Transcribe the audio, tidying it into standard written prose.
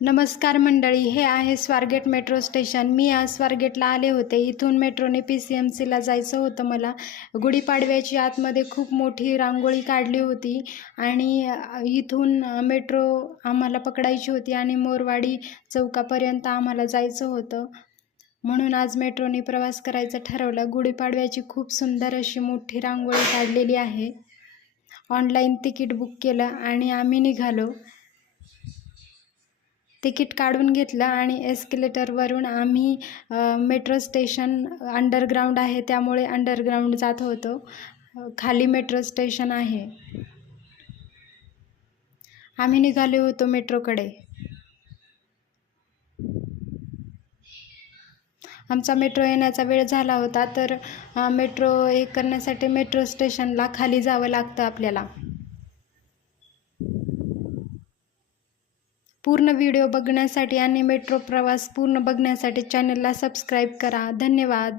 नमस्कार मंडळी, हे आहे स्वारगेट मेट्रो स्टेशन. मी आज स्वारगेटला आले होते. इथून मेट्रोने PCMCला जायचं होतं मला. गुढीपाडव्याची आतमध्ये खूप मोठी रांगोळी काढली होती आणि इथून मेट्रो आम्हाला पकडायची होती आणि मोरवाडी चौकापर्यंत आम्हाला जायचं होतं. म्हणून आज मेट्रोने प्रवास करायचं ठरवलं. गुढीपाडव्याची खूप सुंदर अशी मोठी रांगोळी काढलेली आहे. ऑनलाईन तिकीट बुक केलं आणि आम्ही निघालो. तिकीट काढून घेतलं आणि एस्केलेटरवरून आम्ही मेट्रो स्टेशन अंडरग्राऊंड आहे, त्यामुळे अंडरग्राऊंड जात होतो. खाली मेट्रो स्टेशन आहे. आम्ही निघालो होतो मेट्रोकडे. आमचा मेट्रो येण्याचा वेळ झाला होता, तर मेट्रो हे करण्यासाठी मेट्रो स्टेशनला खाली जावं लागतं आपल्याला. पूर्ण व्हिडिओ बघण्यासाठी आणि मेट्रो प्रवास पूर्ण बघण्यासाठी चॅनलला सबस्क्राईब करा. धन्यवाद.